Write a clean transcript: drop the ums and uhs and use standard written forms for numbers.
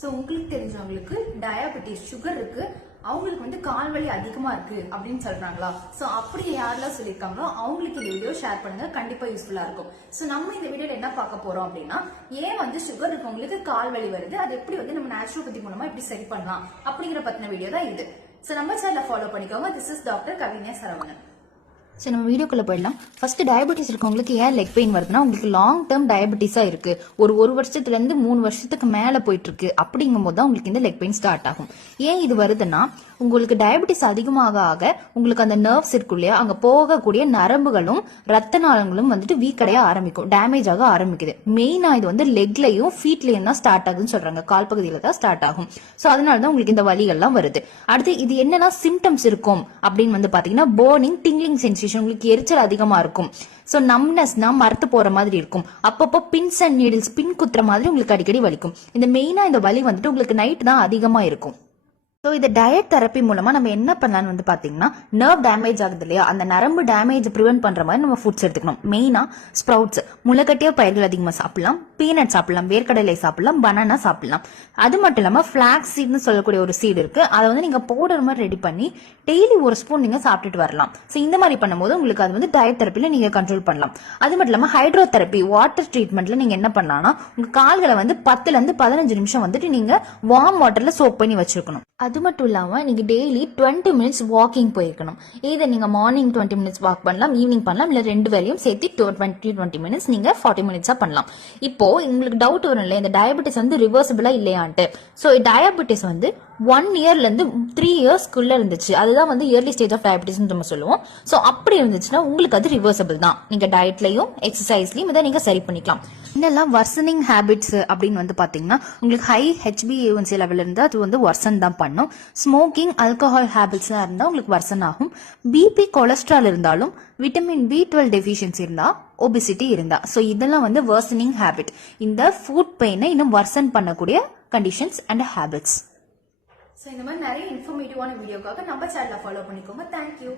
So உங்களுக்கு தெரிஞ்சவங்களுக்கு diabetes sugar இருக்கு, அவங்களுக்கு வந்து கால் வலி அதிகமா இருக்கு அப்படின்னு சொல்றாங்களா? ஸோ அப்படி யாரெல்லாம் சொல்லியிருக்காங்களோ அவங்களுக்கு இந்த வீடியோ ஷேர் பண்ணுங்க, கண்டிப்பா யூஸ்ஃபுல்லா இருக்கும். ஸோ நம்ம இந்த வீடியோல என்ன பார்க்க போறோம் அப்படின்னா, ஏன் வந்து சுகர் இருக்கவங்களுக்கு கால் வலி வருது, அது எப்படி வந்து நம்ம நேச்சுரோபதி மூலமா எப்படி சரி பண்ணலாம் அப்படிங்கிற பத்தின வீடியோ தான் இது. ஸோ நம்ம சேனலை ஃபாலோ பண்ணிக்கோங்க. This is doctor Kavinya Saravanan. சரி, நம்ம வீடியோக்குள்ள போயிடலாம். ஃபர்ஸ்ட் டயபெட்டிஸ் இருக்கவங்களுக்கு ஏன் லெக் பெயின் வருதுன்னா, உங்களுக்கு லாங் டேர்ம் டயபெட்டிஸா இருக்கு, ஒரு வருஷத்துல இருந்து 3 வருஷத்துக்கு மேல போயிட்டு இருக்கு. அப்படிங்கும் போது தான் உங்களுக்கு இந்த லெக் பெயின் ஸ்டார்ட் ஆகும். ஏன் இது வருதுன்னா, உங்களுக்கு டயபெட்டிஸ் அதிகமாக ஆக உங்களுக்கு அந்த நர்வ்ஸ் இருக்கு இல்லையா, அங்க போகக்கூடிய நரம்புகளும் ரத்த நாளங்களும் வந்துட்டு வீக் அடைய ஆரம்பிக்கும், டேமேஜ் ஆக ஆரம்பிக்குது. மெயினா இது வந்து லெக்லயும் ஃபீட்லயும் தான் ஸ்டார்ட் ஆகுதுன்னு சொல்றாங்க, கால் பகுதியில தான் ஸ்டார்ட் ஆகும். சோ அதனாலதான் உங்களுக்கு இந்த வலிகள்லாம் வருது. அடுத்து இது என்னன்னா சிம்டம்ஸ் இருக்கும் அப்படின்னு வந்து பாத்தீங்கன்னா, போர்னிங், டிங்லிங் சென்சேஷன், உங்களுக்கு எரிச்சல் அதிகமா இருக்கும். சோ நம்னஸ்னா மரத்து போற மாதிரி இருக்கும். அப்பப்போ பின்ஸ் அண்ட் நீடில்ஸ், பின் குத்துற மாதிரி உங்களுக்கு அடிக்கடி வலிக்கும். இந்த மெயினா இந்த வலி வந்துட்டு உங்களுக்கு நைட் தான் அதிகமா இருக்கும். ஸோ இந்த டயட் தெரப்பி மூலமா நம்ம என்ன பண்ணலாம்னு வந்து பாத்தீங்கன்னா, நர்வ் டேமேஜ் ஆகுது இல்லையா, அந்த நரம்பு டேமேஜ் ப்ரிவென்ட் பண்ற மாதிரி நம்ம ஃபுட்ஸ் எடுத்துக்கணும். மெயினா ஸ்ப்ரவுட்ஸ், முளைக்கட்டிய பயிர்கள் அதிகமா சாப்பிடலாம், பீனட் சாப்பிடலாம், வேர்க்கடலை சாப்பிடலாம், பனானா சாப்பிடலாம். அது மட்டும் இல்லாம பிளாக்ஸ் சீட்னு சொல்லக்கூடிய ஒரு சீடு இருக்கு, அதை வந்து நீங்க பவுடர் மாதிரி ரெடி பண்ணி டெய்லி ஒரு ஸ்பூன் நீங்க சாப்பிட்டுட்டு வரலாம். ஸோ இந்த மாதிரி பண்ணும்போது உங்களுக்கு அது வந்து டயட் தெரப்பில நீங்க கண்ட்ரோல் பண்ணலாம். அது மட்டும் இல்லாம ஹைட்ரோ தெரப்பி, வாட்டர் ட்ரீட்மெண்ட்ல நீங்க என்ன பண்ணலாம்னா, உங்க கால்களை வந்து 10ல இருந்து 15 நிமிஷம் வந்துட்டு நீங்க வார்ம் வாட்டர்ல சோப் பண்ணி வச்சிருக்கணும். அது மட்டும் இல்லாம நீங்க டெய்லி 20 மினிட்ஸ் வாக்கிங் போயிருக்கணும். இதை நீங்க மார்னிங் 20 மினிட்ஸ் வாக் பண்ணலாம், ஈவினிங் பண்ணலாம், இல்ல ரெண்டு வேலையும் சேர்த்து 20 மினிட்ஸ் நீங்க 40 மினிட்ஸா பண்ணலாம். இப்போ உங்களுக்கு டவுட் வரும் இல்லையா, இந்த டயபெட்டிஸ் வந்து ரிவர்சிபிளா இல்லையான்ட்டு. சோ டயபெட்டிஸ் வந்து 1 இயர்ல இருந்து 3 இயர்ஸ்க்குள்ள இருந்துச்சு, அதுதான் வந்து இயர்லி ஸ்டேஜ் ஆஃப் டயபெட்டிஸ் நம்ம சொல்லுவோம். சோ அப்படி இருந்துச்சுன்னா உங்களுக்கு அது ரிவர்சிபிள் தான். நீங்க டயட்லயும் எக்ஸசைஸ்லயும் இதை நீங்க சரி பண்ணிக்கலாம். என்னெல்லாம் வர்சனிங் ஹேபிட்ஸ் அப்படின்னு வந்து பாத்தீங்கன்னா, உங்களுக்கு ஹை HbA1c லெவல் இருந்தா அது வந்து வர்சன் தான் பண்ணும். ஸ்மோக்கிங், ஆல்கஹால் ஹேபிட்ஸ்லாம் இருந்தா உங்களுக்கு வர்சன் ஆகும். பிபி, கொலஸ்ட்ரால் இருந்தாலும், விட்டமின் B12 டெஃபிஷியன்சி இருந்தா, ஒபிசிட்டி இருந்தா, சோ இதெல்லாம் வந்து வர்சனிங் ஹேபிட். இந்த ஃபுட் பெயினை இன்னும் வர்சன் பண்ணக்கூடிய கண்டிஷன்ஸ் அண்ட் ஹேபிட்ஸ். ஸோ இந்த மாதிரி நிறைய இன்ஃபர்மேட்டிவான வீடியோக்காக நம்ம சேனலை ஃபாலோ பண்ணிக்கோங்க. தேங்க்யூ.